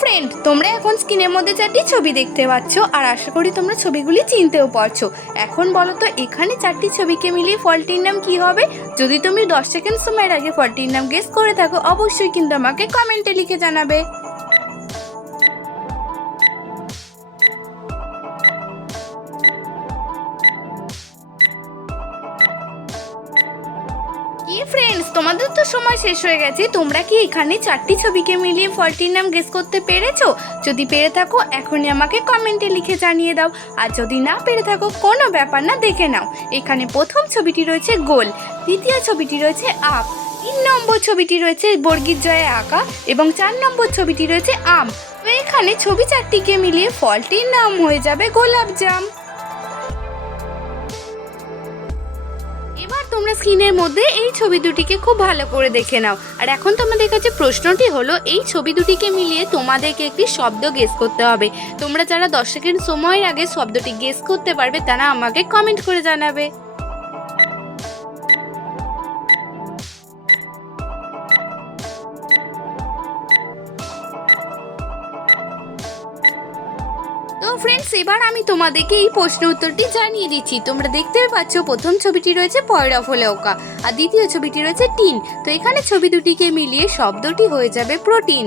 Friend, তোমরা এখন স্ক্রিনের মধ্যে চারটি ছবি দেখতে পাচ্ছ আর আশা করি তোমরা ছবিগুলি চিনতেও পারছো। এখন বলো তো এখানে চারটি ছবিকে মিলিয়ে ফলটির নাম কি হবে? যদি তুমি 10 সেকেন্ড সময়ের আগে ফলটির নাম গেস করে থাকো অবশ্যই কিন্তু আমাকে কমেন্টে লিখে জানাবে। কি ফ্রেন্ডস, তোমাদের তো সময় শেষ হয়ে গেছে। তোমরা কি এখানে চারটি ছবিকে মিলিয়ে ফলটির নাম গেস করতে পেরেছো? যদি পেরে থাকো এখনই আমাকে কমেন্টে লিখে জানিয়ে দাও, আর যদি না পেরে থাকো কোনো ব্যাপার না, দেখে নাও। এখানে প্রথম ছবিটি রয়েছে গোল, দ্বিতীয় ছবিটি রয়েছে আপ, 3 নম্বর ছবিটি রয়েছে বর্গীর জয়ে আঁকা এবং 4 নম্বর ছবিটি রয়েছে আম। তো এখানে ছবি চারটিকে মিলিয়ে ফলটির নাম হয়ে যাবে গোলাপ জাম। এবার তোমরা স্ক্রিনের মধ্যে এই ছবি দুটিকে খুব ভালো করে দেখে নাও। আর এখন তোমাদের কাছে প্রশ্নটি হলো, এই ছবি দুটিকে মিলিয়ে তোমাদেরকে একটি শব্দ গেস করতে হবে। তোমরা যারা 10 সেকেন্ড সময়ের আগে শব্দটি গেস করতে পারবে তারা আমাকে কমেন্ট করে জানাবে। তো ফ্রেন্ডস, এবার আমি তোমাদেরকে এই প্রশ্ন উত্তরটি জানিয়ে দিচ্ছি। তোমরা দেখতে পাচ্ছ প্রথম ছবিটি রয়েছে পয়রা ফুলে ওকা আর দ্বিতীয় ছবিটি রয়েছে টিন। তো এখানে ছবি দুটিকে মিলিয়ে শব্দটি হয়ে যাবে প্রোটিন।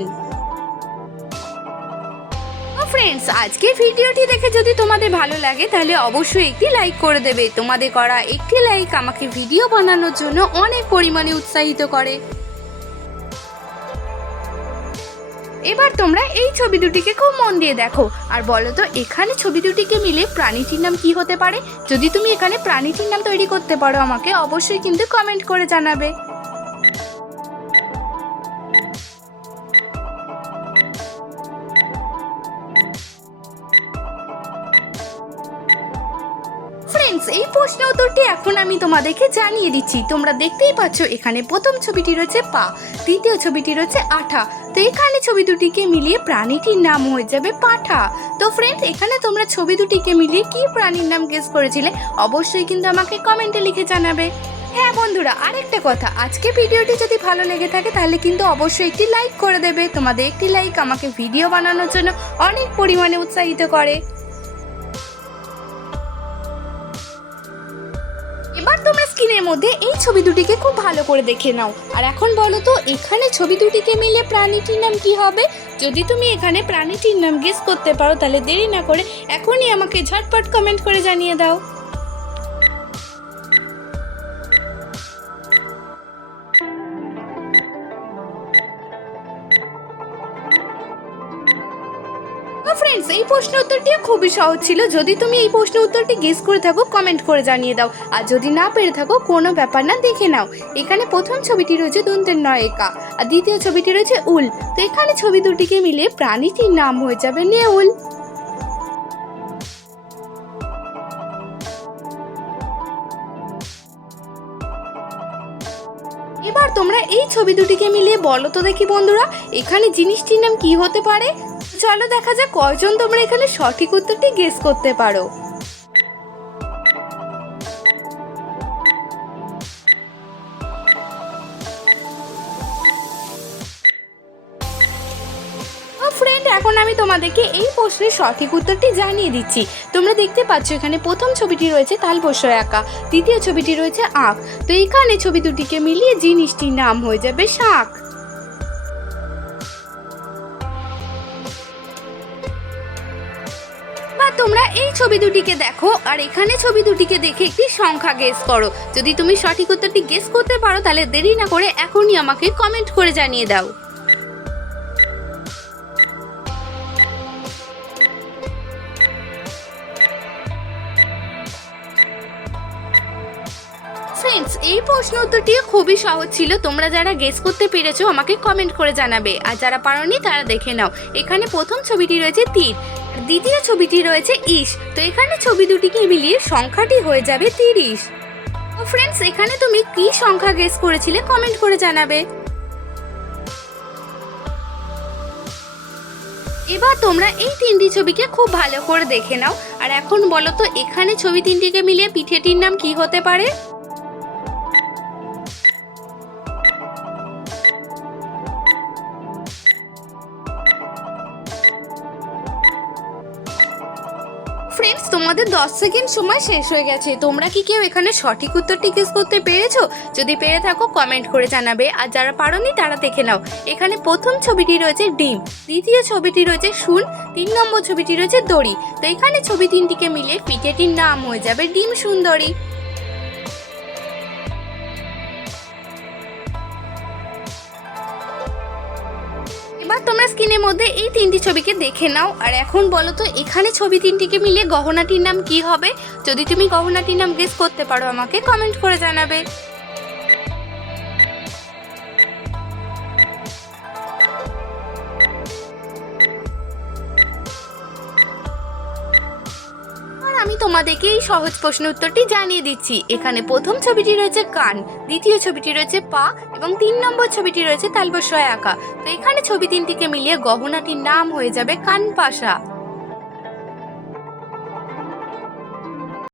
তো ফ্রেন্ডস, আজকের ভিডিওটি দেখে যদি তোমাদের ভালো লাগে তাহলে অবশ্যই একটি লাইক করে দেবে। তোমাদের করা একটি লাইক আমাকে ভিডিও বানানোর জন্য অনেক পরিমাণে উৎসাহিত করে। এবার তোমরা এই ছবি দুটিকে খুব মন দিয়ে দেখো আর বলো তো এখানে ছবি দুটিকে মিলে প্রাণীটির নাম কি হতে পারে? যদি তুমি এখানে প্রাণীটির নাম তৈরি করতে পারো আমাকে অবশ্যই কিন্তু কমেন্ট করে জানাবে। ফ্রেন্ডস, এই প্রশ্ন উত্তরটি এখন আমি তোমাদেরকে জানিয়ে দিচ্ছি। তোমরা দেখতেই পাচ্ছ এখানে প্রথম ছবিটি রয়েছে পা, দ্বিতীয় ছবিটি রয়েছে আঠা। তো এখানে ছবি দুটিকে মিলিয়ে প্রাণীটির নাম হয়ে যাবে পাঠা। তো ফ্রেন্ডস, এখানে তোমরা ছবি দুটিকে মিলিয়ে কি প্রাণীর নাম গেস করেছিলে অবশ্যই কিন্তু আমাকে কমেন্টে লিখে জানাবে। হ্যাঁ বন্ধুরা, আরেকটা কথা, আজকে ভিডিওটি যদি ভালো লেগে থাকে তাহলে কিন্তু অবশ্যই একটি লাইক করে দেবে। তোমাদের একটি লাইক আমাকে ভিডিও বানানোর জন্য অনেক পরিমাণে উৎসাহিত করে। এবার তোমরা স্ক্রিনের মধ্যে এই ছবি দুটিকে খুব ভালো করে দেখে নাও আর এখন বলো তো এখানে ছবি দুটিকে মিলে প্রাণীটির নাম কি হবে? যদি তুমি এখানে প্রাণীটির নাম গেস করতে পারো তাহলে দেরি না করে এখনই আমাকে ঝটপট কমেন্ট করে জানিয়ে দাও। ফ্রেন্ডস, এই প্রশ্ন উত্তরটি খুবই সহজ ছিল। যদি তুমি এই প্রশ্ন উত্তরটি গেস করে থাকো কমেন্ট করে জানিয়ে দাও, আর যদি না পেরে থাকো কোনো ব্যাপার না, দেখে নাও। এখানে প্রথম ছবিটি রয়েছে দন্তের নয়কা আর দ্বিতীয় ছবিটি রয়েছে উল। তো এখানে ছবি দুটিকে মিলে প্রাণীটির নাম হয়ে যাবে নেউল। এবার তোমরা এই ছবি দুটিকে মিলিয়ে বলো তো দেখি বন্ধুরা এখানে জিনিসটির নাম কি হতে পারে? চলো দেখা যাক কয়জন তোমরা এখানে সঠিক উত্তরটি গেস করতে পারো। ফ্রেন্ড, এখন আমি তোমাদেরকে এই প্রশ্নের সঠিক উত্তরটি জানিয়ে দিচ্ছি। তোমরা দেখতে পাচ্ছ এখানে প্রথম ছবিটি রয়েছে তালবস্যয় আঁকা, দ্বিতীয় ছবিটি রয়েছে আঁক। তো এখানে ছবি দুটিকে মিলিয়ে জিনিসটির নাম হয়ে যাবে শাক। তোমরা এই ছবি দুটিকে দেখো আর এখানে ছবি দুটিকে দেখে একটি সংখ্যা গেস করো। যদি তুমি সঠিক উত্তরটি গেস করতে পারো তাহলে দেরি না করে এখনই আমাকে কমেন্ট করে জানিয়ে দাও। ফ্রেন্ডস, এই প্রশ্ন উত্তরটি খুবই সহজ ছিল। তোমরা যারা গেস করতে পেরেছো আমাকে কমেন্ট করে জানাবে, আর যারা পারোনি তারা দেখে নাও। এখানে প্রথম ছবিটি রয়েছে তীর, দ্বিতীয় ছবিটি রয়েছে ইস। তো এখানে ছবি দুটিকে মিলিয়ে সংখ্যাটি হয়ে যাবে 30। তো ফ্রেন্ডস, এখানে তুমি কি সংখ্যা গেস করেছিলে কমেন্ট করে জানাবে। এবার তোমরা এই তিনটি ছবিকে খুব ভালো করে দেখে নাও আর এখন বলো তো এখানে ছবি তিনটিকে মিলিয়ে পিঠেটির নাম কি হতে পারে? ফ্রেন্ডস, তোমাদের 10 সেকেন্ড সময় শেষ হয়ে গেছে। তোমরা কি কেউ এখানে সঠিক উত্তরটি গেস করতে পেরেছো? যদি পেরে থাকো কমেন্ট করে জানাবে, আর যারা পারোনি তারা দেখে নাও। এখানে প্রথম ছবিটি রয়েছে ডিম, দ্বিতীয় ছবিটি রয়েছে শুন, 3 নম্বর ছবিটি রয়েছে দড়ি। তো এখানে ছবি তিনটিকে মিলিয়ে পিঠেটির নাম হয়ে যাবে ডিম সুন্দরী। এবার তোমরা স্ক্রিনের মধ্যে এই তিনটি ছবিকে দেখে নাও, আর এখন বলো তো এখানে ছবি তিনটিকে মিলিয়ে গহনাটির নাম কি হবে? যদি তুমি গহনাটির নাম গেস করতে পারো আমাকে কমেন্ট করে জানাবে। আর আমি তোমাদেরকে এই সহজ প্রশ্ন উত্তরটি জানিয়ে দিচ্ছি। এখানে প্রথম ছবিটি রয়েছে কান, দ্বিতীয় ছবিটি রয়েছে পা এবং 3 নম্বর ছবিটি রয়েছে তালবস্যয় আঁকা। তো এখানে ছবি তিনটিকে মিলিয়ে গহনাটির নাম হয়ে যাবে কানপাশা।